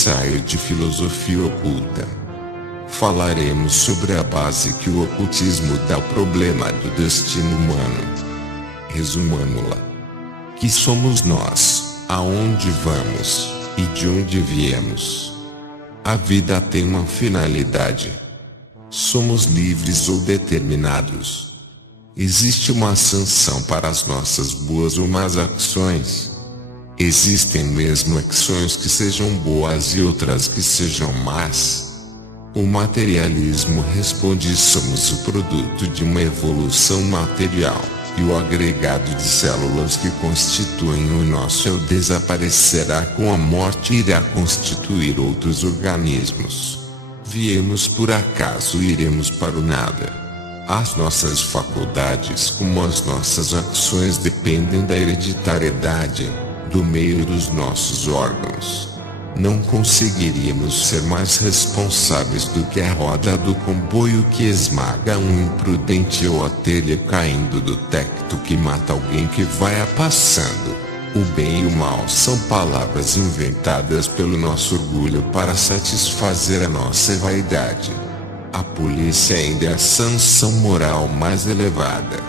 ensaio de filosofia oculta. Falaremos sobre a base que o ocultismo dá ao problema do destino humano. Resumamo-la. Que somos nós, aonde vamos, e de onde viemos. A vida tem uma finalidade. Somos livres ou determinados? Existe uma sanção para as nossas boas ou más ações? Existem mesmo ações que sejam boas e outras que sejam más? O materialismo responde: somos o produto de uma evolução material, e o agregado de células que constituem o nosso eu desaparecerá com a morte e irá constituir outros organismos. Viemos por acaso e iremos para o nada. As nossas faculdades, como as nossas ações, dependem da hereditariedade, do meio dos nossos órgãos. Não conseguiríamos ser mais responsáveis do que a roda do comboio que esmaga um imprudente ou a telha caindo do teto que mata alguém que vai passando. O bem e o mal são palavras inventadas pelo nosso orgulho para satisfazer a nossa vaidade. A polícia ainda é a sanção moral mais elevada.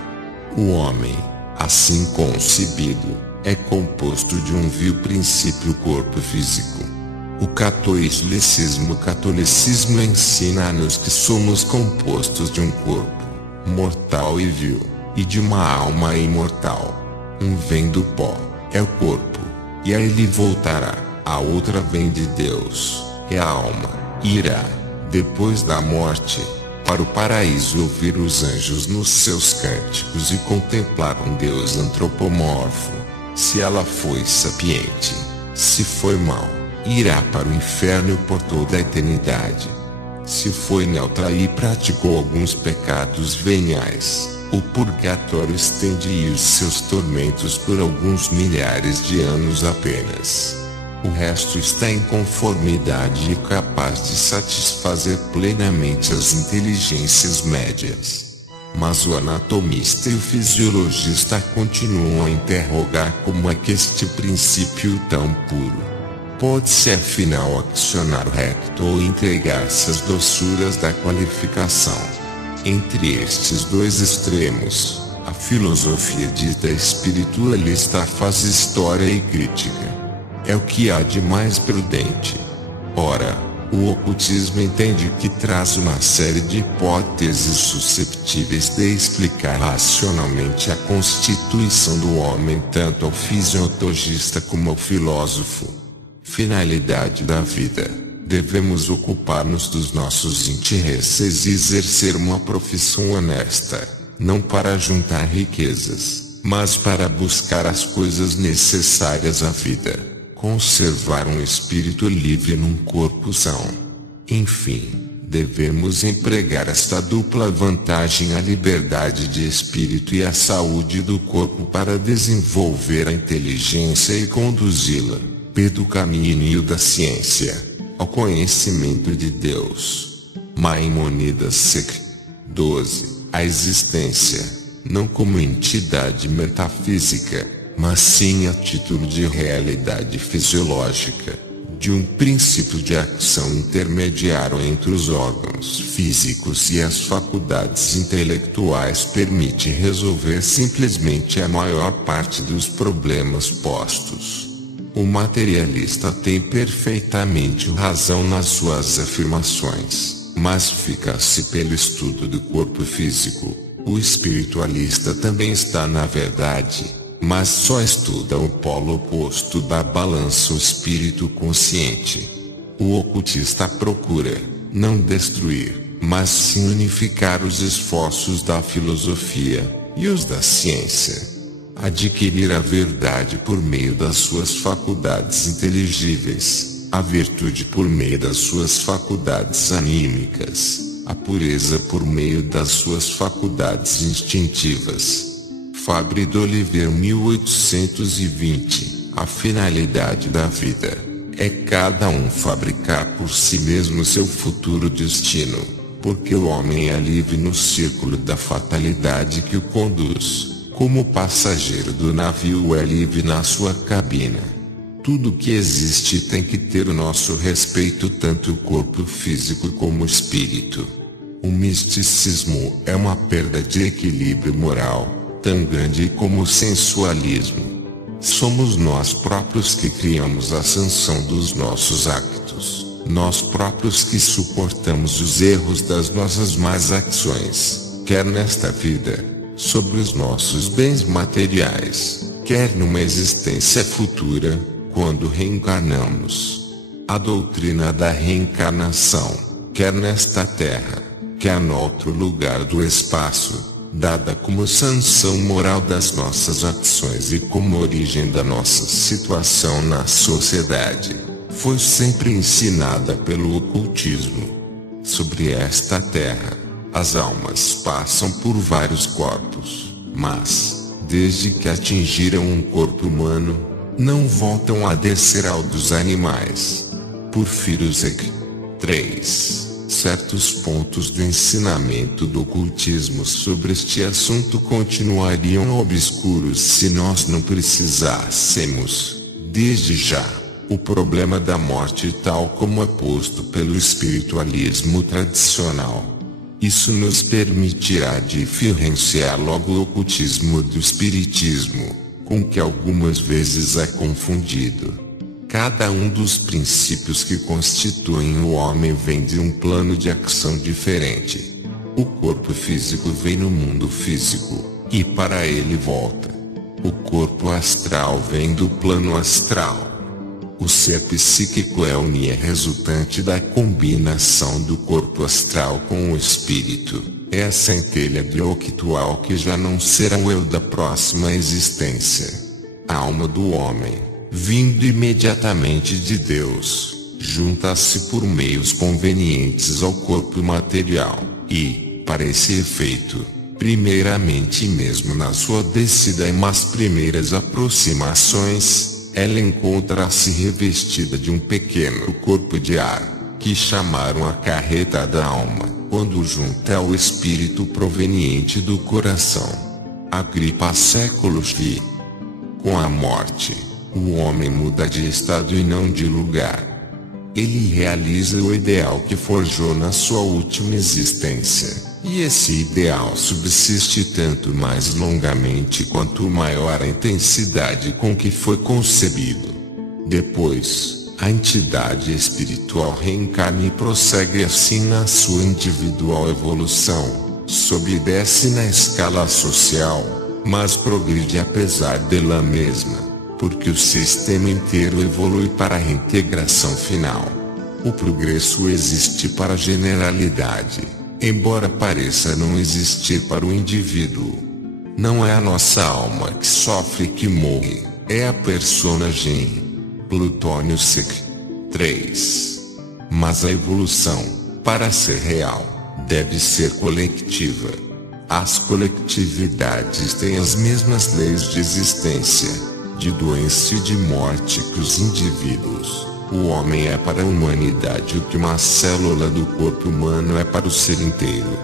O homem, assim concebido, é composto de um vil princípio, corpo físico. O catolicismo ensina-nos que somos compostos de um corpo mortal e vil, e de uma alma imortal. Um vem do pó, é o corpo, e a ele voltará. A outra vem de Deus, é a alma, e irá, depois da morte, para o paraíso ouvir os anjos nos seus cânticos e contemplar um Deus antropomorfo. Se ela foi sapiente, se foi mau, irá para o inferno por toda a eternidade. Se foi neutra e praticou alguns pecados veniais, o purgatório estende os seus tormentos por alguns milhares de anos apenas. O resto está em conformidade e capaz de satisfazer plenamente as inteligências médias. Mas o anatomista e o fisiologista continuam a interrogar como é que este princípio tão puro pode-se afinal acionar o recto ou entregar-se às doçuras da qualificação. Entre estes dois extremos, a filosofia dita espiritualista faz história e crítica. É o que há de mais prudente. Ora, o ocultismo entende que traz uma série de hipóteses susceptíveis de explicar racionalmente a constituição do homem, tanto ao fisiologista como ao filósofo. Finalidade da vida: devemos ocupar-nos dos nossos interesses e exercer uma profissão honesta, não para juntar riquezas, mas para buscar as coisas necessárias à vida. Conservar um espírito livre num corpo são. Enfim, devemos empregar esta dupla vantagem, a liberdade de espírito e a saúde do corpo, para desenvolver a inteligência e conduzi-la, pelo caminho da ciência, ao conhecimento de Deus. Maimônides Sec. 12. A existência, não como entidade metafísica, mas sim a título de realidade fisiológica, de um princípio de ação intermediário entre os órgãos físicos e as faculdades intelectuais, permite resolver simplesmente a maior parte dos problemas postos. O materialista tem perfeitamente razão nas suas afirmações, mas fica-se pelo estudo do corpo físico. O espiritualista também está na verdade, mas só estuda o polo oposto da balança, o espírito consciente. O ocultista procura, não destruir, mas sim unificar os esforços da filosofia e os da ciência. Adquirir a verdade por meio das suas faculdades inteligíveis, a virtude por meio das suas faculdades anímicas, a pureza por meio das suas faculdades instintivas. Fabre d'Oliveira, 1820. A finalidade da vida é cada um fabricar por si mesmo seu futuro destino, porque o homem é livre no círculo da fatalidade que o conduz, como o passageiro do navio é livre na sua cabina. Tudo que existe tem que ter o nosso respeito, tanto o corpo físico como o espírito. O misticismo é uma perda de equilíbrio moral, tão grande como o sensualismo. Somos nós próprios que criamos a sanção dos nossos actos, nós próprios que suportamos os erros das nossas más ações, quer nesta vida, sobre os nossos bens materiais, quer numa existência futura, quando reencarnamos. A doutrina da reencarnação, quer nesta terra, quer no outro lugar do espaço, dada como sanção moral das nossas ações e como origem da nossa situação na sociedade, foi sempre ensinada pelo ocultismo. Sobre esta terra, as almas passam por vários corpos, mas, desde que atingiram um corpo humano, não voltam a descer ao dos animais. Porfírio Zec. 3. Certos pontos do ensinamento do ocultismo sobre este assunto continuariam obscuros se nós não precisássemos, desde já, o problema da morte tal como é posto pelo espiritualismo tradicional. Isso nos permitirá diferenciar logo o ocultismo do espiritismo, com que algumas vezes é confundido. Cada um dos princípios que constituem o homem vem de um plano de ação diferente. O corpo físico vem no mundo físico, e para ele volta. O corpo astral vem do plano astral. O ser psíquico é a unia resultante da combinação do corpo astral com o espírito. É a centelha bioctual que já não será o eu da próxima existência. A alma do homem, vindo imediatamente de Deus, junta-se por meios convenientes ao corpo material, e, para esse efeito, primeiramente mesmo na sua descida e nas primeiras aproximações, ela encontra-se revestida de um pequeno corpo de ar, que chamaram a carreta da alma, quando junta ao espírito proveniente do coração. Agripa séculos e, com a morte, o homem muda de estado e não de lugar. Ele realiza o ideal que forjou na sua última existência, e esse ideal subsiste tanto mais longamente quanto maior a intensidade com que foi concebido. Depois, a entidade espiritual reencarna e prossegue assim na sua individual evolução, sobe e desce na escala social, mas progride apesar dela mesma, porque o sistema inteiro evolui para a reintegração final. O progresso existe para a generalidade, embora pareça não existir para o indivíduo. Não é a nossa alma que sofre e que morre, é a personagem. Plutônio Sec. 3. Mas a evolução, para ser real, deve ser coletiva. As coletividades têm as mesmas leis de existência, de doença e de morte que os indivíduos. O homem é para a humanidade o que uma célula do corpo humano é para o ser inteiro.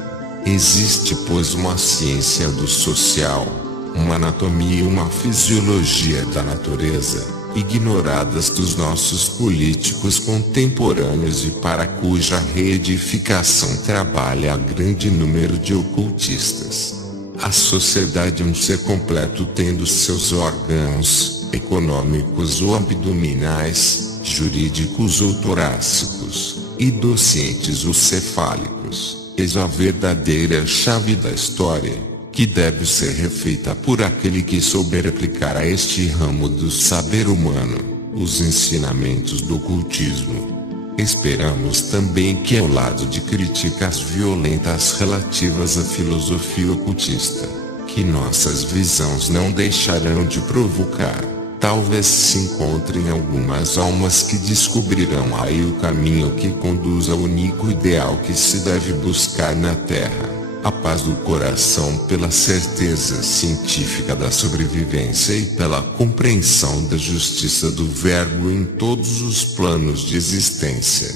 Existe, pois, uma ciência do social, uma anatomia e uma fisiologia da natureza, ignoradas dos nossos políticos contemporâneos e para cuja reedificação trabalha grande número de ocultistas. A sociedade é um ser completo tendo seus órgãos, econômicos ou abdominais, jurídicos ou torácicos, e docentes ou cefálicos. Eis a verdadeira chave da história, que deve ser refeita por aquele que souber aplicar a este ramo do saber humano, os ensinamentos do ocultismo. Esperamos também que, ao lado de críticas violentas relativas à filosofia ocultista, que nossas visões não deixarão de provocar, talvez se encontrem algumas almas que descobrirão aí o caminho que conduz ao único ideal que se deve buscar na Terra. A paz do coração pela certeza científica da sobrevivência e pela compreensão da justiça do verbo em todos os planos de existência.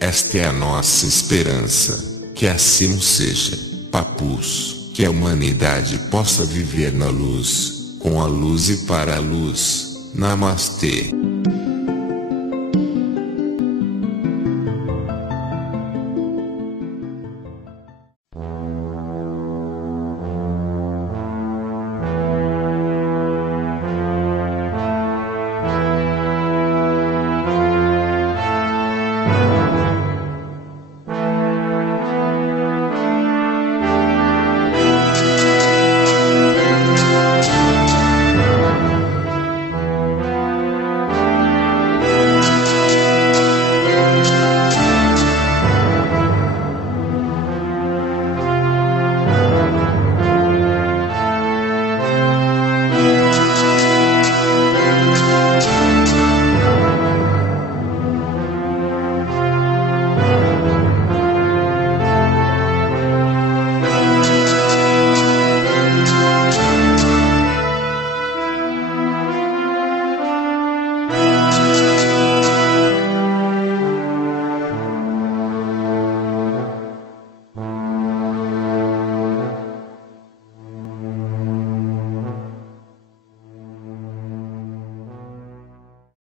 Esta é a nossa esperança, que assim seja, Papus, que a humanidade possa viver na luz, com a luz e para a luz, Namastê.